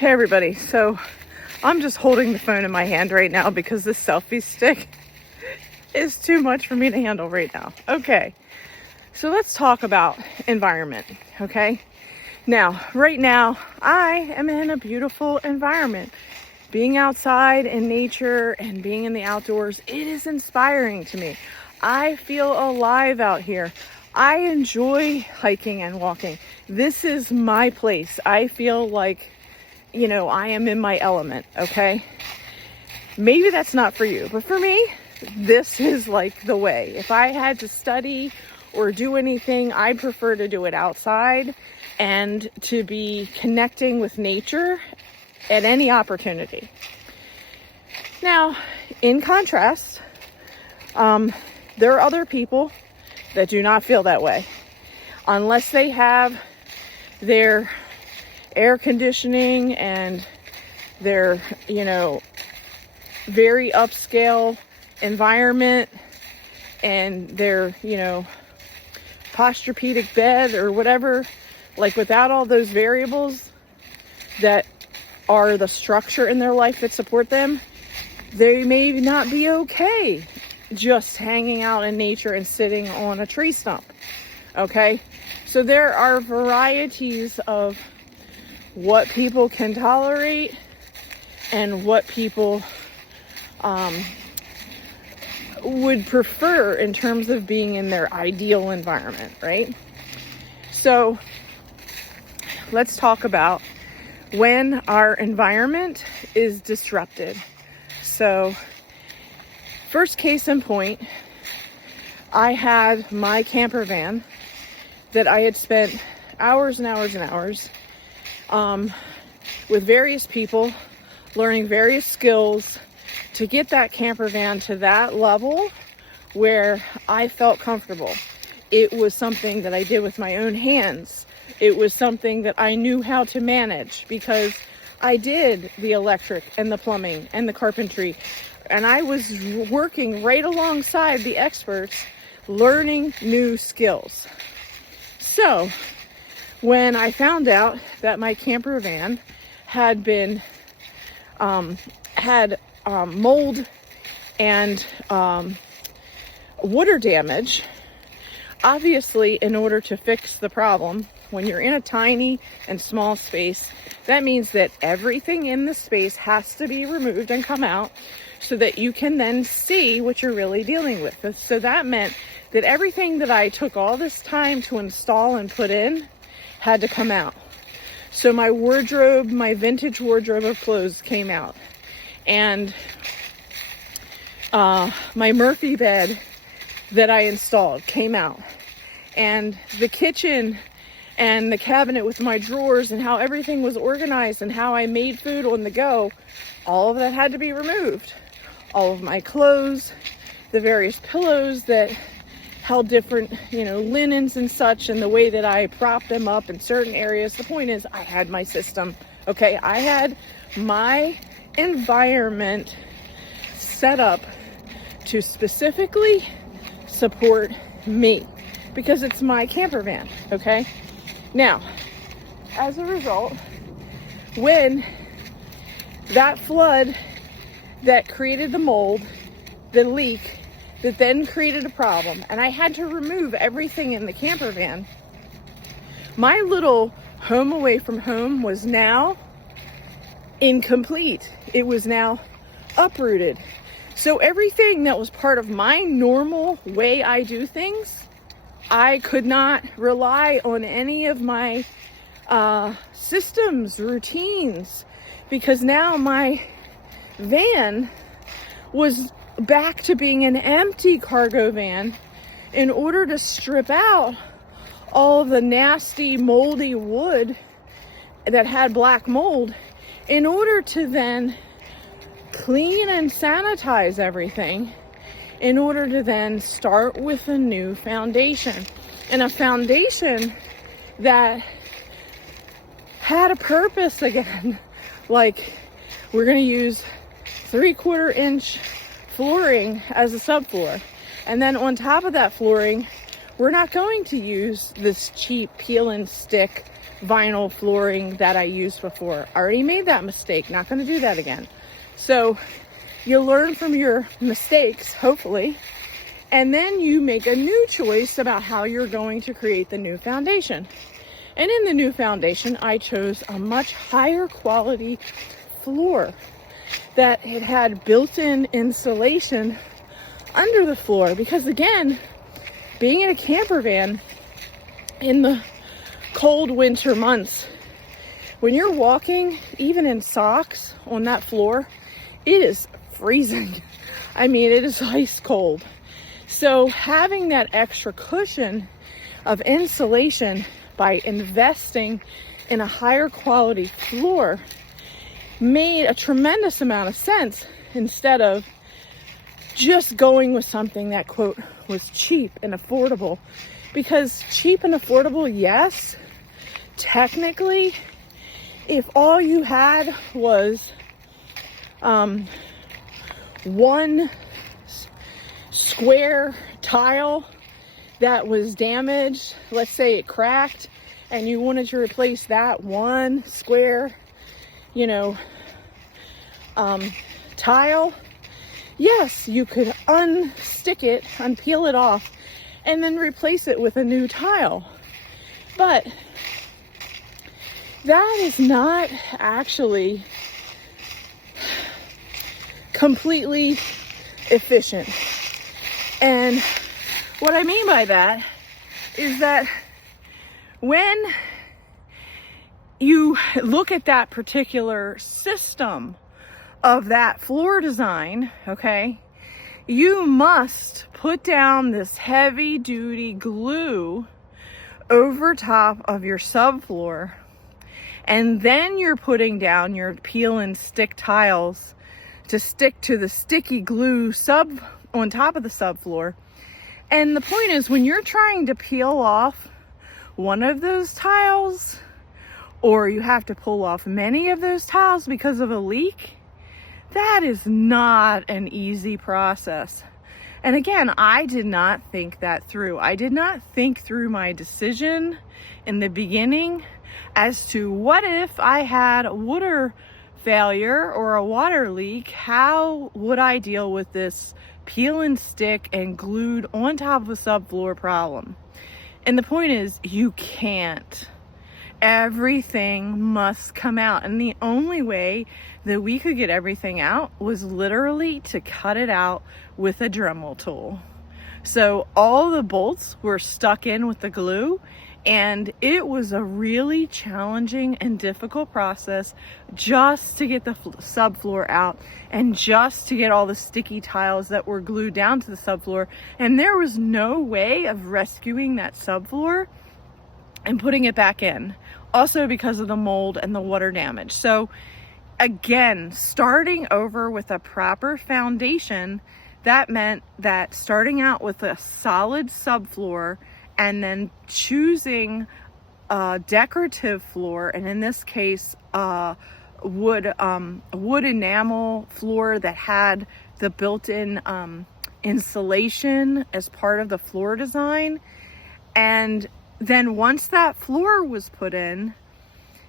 Hey everybody, so I'm just holding the phone in my hand right now because this selfie stick is too much for me to handle right now. Okay, so let's talk about environment, okay? Now, right now, I am in a beautiful environment. Being outside in nature and being in the outdoors, it is inspiring to me. I feel alive out here. I enjoy hiking and walking. This is my place. I feel like, you know, I am in my element, okay? Maybe that's not for you, but for me, this is like the way. If I had to study or do anything, I'd prefer to do it outside and to be connecting with nature at any opportunity. Now, in contrast, there are other people that do not feel that way. Unless they have their air conditioning and their, you know, very upscale environment and their, you know, posturepedic bed or whatever, like without all those variables that are the structure in their life that support them, they may not be okay just hanging out in nature and sitting on a tree stump. Okay? So there are varieties of what people can tolerate and what people would prefer in terms of being in their ideal environment, right? So let's talk about when our environment is disrupted. So first case in point, I had my camper van that I had spent hours and hours and hours with various people, learning various skills to get that camper van to that level where I felt comfortable. It was something that I did with my own hands. It was something that I knew how to manage because I did the electric and the plumbing and the carpentry. And I was working right alongside the experts, learning new skills. So when I found out that my camper van had been, mold and water damage, obviously in order to fix the problem, when you're in a tiny and small space, that means that everything in the space has to be removed and come out so that you can then see what you're really dealing with. So that meant that everything that I took all this time to install and put in had to come out. So my wardrobe, my vintage wardrobe of clothes came out. And my Murphy bed that I installed came out. And the kitchen and the cabinet with my drawers and how everything was organized and how I made food on the go, all of that had to be removed. All of my clothes, the various pillows that held different, you know, linens and such, and the way that I propped them up in certain areas. The point is, I had my system, okay? I had my environment set up to specifically support me because it's my camper van, okay? Now, as a result, when that flood that created the mold, the leak, that then created a problem, and I had to remove everything in the camper van, my little home away from home was now incomplete. It was now uprooted. So everything that was part of my normal way I do things, I could not rely on any of my systems, routines, because now my van was back to being an empty cargo van in order to strip out all the nasty, moldy wood that had black mold in order to then clean and sanitize everything in order to then start with a new foundation, and a foundation that had a purpose again. Like, we're going to use 3/4 inch flooring as a subfloor, and then on top of that flooring, we're not going to use this cheap peel and stick vinyl flooring that I used before. I already made that mistake, not going to do that again. So you learn from your mistakes, hopefully, and then you make a new choice about how you're going to create the new foundation. And in the new foundation, I chose a much higher quality floor that it had built-in insulation under the floor, because again, being in a camper van in the cold winter months, when you're walking even in socks on that floor, it is freezing. I mean, it is ice cold. So having that extra cushion of insulation by investing in a higher quality floor made a tremendous amount of sense, instead of just going with something that, quote, was cheap and affordable. Because cheap and affordable, yes, technically, if all you had was one square tile that was damaged, let's say it cracked, and you wanted to replace that one square, tile, yes, you could unstick it, unpeel it off, and then replace it with a new tile. But that is not actually completely efficient. And what I mean by that is that when you look at that particular system of that floor design, okay, you must put down this heavy duty glue over top of your subfloor, and then you're putting down your peel and stick tiles to stick to the sticky glue on top of the subfloor. And the point is, when you're trying to peel off one of those tiles, or you have to pull off many of those tiles because of a leak, that is not an easy process. And again, I did not think that through. I did not think through my decision in the beginning as to what if I had a water failure or a water leak, how would I deal with this peel and stick and glued on top of a subfloor problem? And the point is, you can't. Everything must come out. And the only way that we could get everything out was literally to cut it out with a Dremel tool. So all the bolts were stuck in with the glue, and it was a really challenging and difficult process just to get the subfloor out and just to get all the sticky tiles that were glued down to the subfloor. And there was no way of rescuing that subfloor and putting it back in, also because of the mold and the water damage. So again, starting over with a proper foundation, that meant that starting out with a solid subfloor and then choosing a decorative floor, and in this case wood enamel floor that had the built-in insulation as part of the floor design. And then once that floor was put in,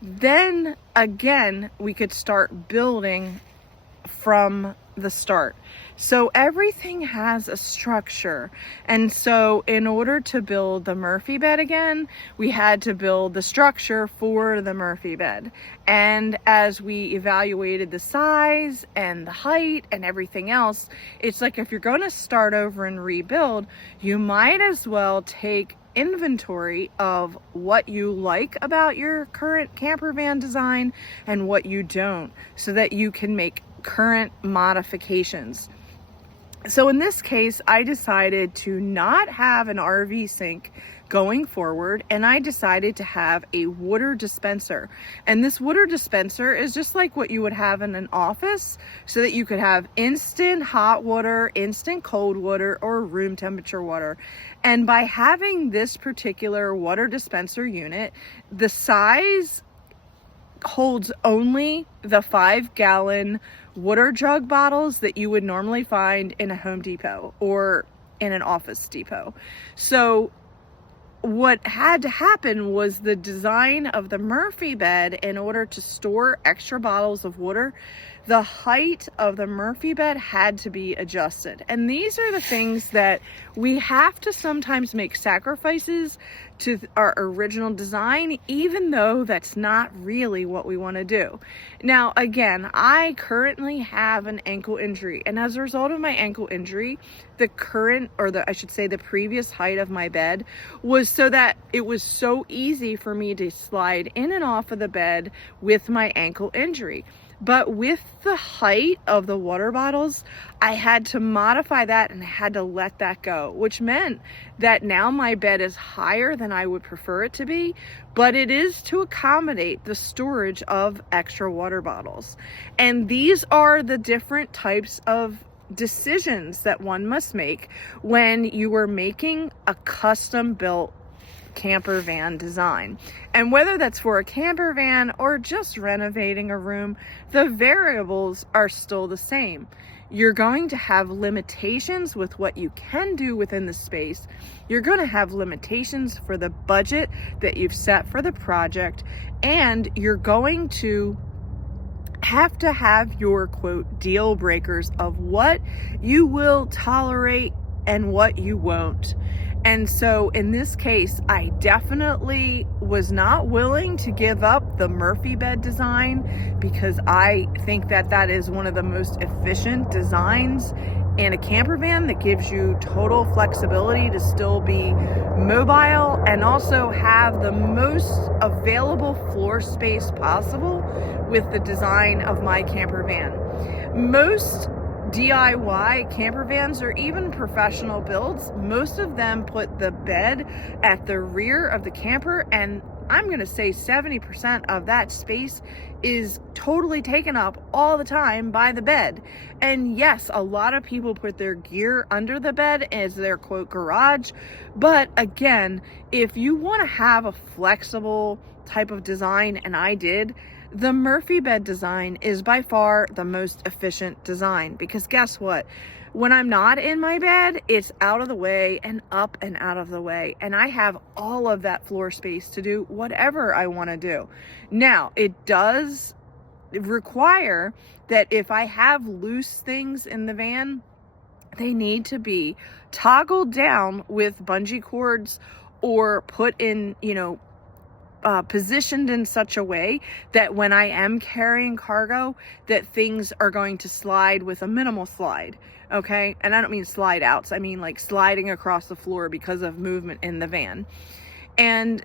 then again, we could start building from the start. So everything has a structure. And so in order to build the Murphy bed again, we had to build the structure for the Murphy bed. And as we evaluated the size and the height and everything else, it's like, if you're going to start over and rebuild, you might as well take inventory of what you like about your current camper van design and what you don't, so that you can make current modifications. So in this case, I decided to not have an RV sink going forward, and I decided to have a water dispenser. And this water dispenser is just like what you would have in an office, so that you could have instant hot water, instant cold water, or room temperature water. And by having this particular water dispenser unit, the size holds only the 5-gallon water jug bottles that you would normally find in a Home Depot or in an Office Depot. So what had to happen was the design of the Murphy bed. In order to store extra bottles of water, the height of the Murphy bed had to be adjusted. And these are the things that we have to sometimes make sacrifices to our original design, even though that's not really what we want to do. Now, again, I currently have an ankle injury, and as a result of my ankle injury, the previous height of my bed was so that it was so easy for me to slide in and off of the bed with my ankle injury. But with the height of the water bottles, I had to modify that and I had to let that go, which meant that now my bed is higher than I would prefer it to be, but it is to accommodate the storage of extra water bottles. And these are the different types of decisions that one must make when you are making a custom built camper van design. And whether that's for a camper van or just renovating a room, the variables are still the same. You're going to have limitations with what you can do within the space. You're going to have limitations for the budget that you've set for the project, and you're going to have your quote deal breakers of what you will tolerate and what you won't. And so in this case, I definitely was not willing to give up the Murphy bed design, because I think that that is one of the most efficient designs in a camper van that gives you total flexibility to still be mobile and also have the most available floor space possible with the design of my camper van. Most DIY camper vans or even professional builds, most of them put the bed at the rear of the camper, and I'm going to say 70% of that space is totally taken up all the time by the bed. And yes, a lot of people put their gear under the bed as their quote garage, but again, if you want to have a flexible type of design, and I did, the Murphy bed design is by far the most efficient design, because guess what? When I'm not in my bed, it's out of the way and up and out of the way, and I have all of that floor space to do whatever I want to do. Now, it does require that if I have loose things in the van, they need to be toggled down with bungee cords or put in, positioned in such a way that when I am carrying cargo, that things are going to slide with a minimal slide. Okay. And I don't mean slide outs. I mean like sliding across the floor because of movement in the van. And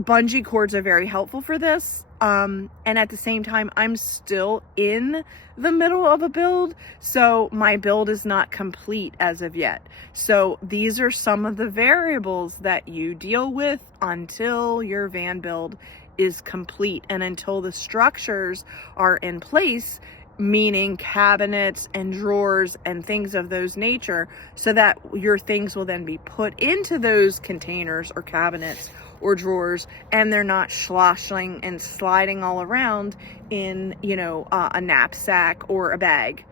bungee cords are very helpful for this. And at the same time, I'm still in the middle of a build, so my build is not complete as of yet. So these are some of the variables that you deal with until your van build is complete and until the structures are in place, meaning cabinets and drawers and things of those nature, so that your things will then be put into those containers or cabinets or drawers, and they're not sloshing and sliding all around in, a knapsack or a bag.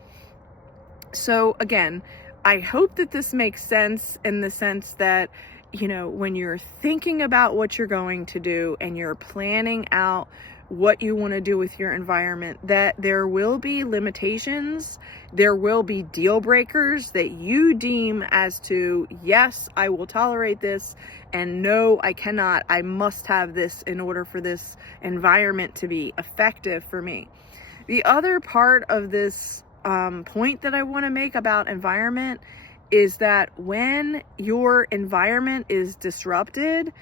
So again, I hope that this makes sense in the sense that, when you're thinking about what you're going to do and you're planning out what you want to do with your environment, that there will be limitations, there will be deal breakers that you deem as to, yes, I will tolerate this, and no, I cannot, I must have this in order for this environment to be effective for me. The other part of this point that I want to make about environment is that when your environment is disrupted,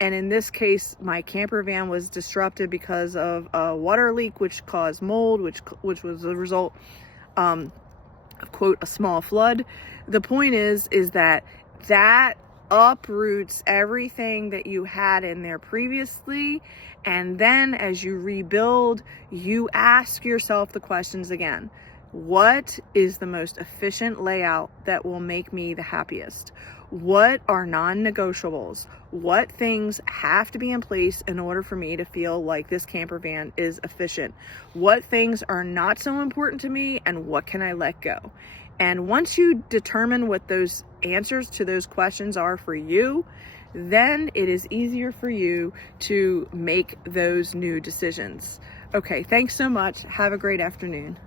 and in this case, my camper van was disrupted because of a water leak, which caused mold, which was a result of, quote, a small flood. The point is that uproots everything that you had in there previously. And then as you rebuild, you ask yourself the questions again. What is the most efficient layout that will make me the happiest? What are non-negotiables? What things have to be in place in order for me to feel like this camper van is efficient? What things are not so important to me, and what can I let go? And once you determine what those answers to those questions are for you, then it is easier for you to make those new decisions. Okay, thanks so much. Have a great afternoon.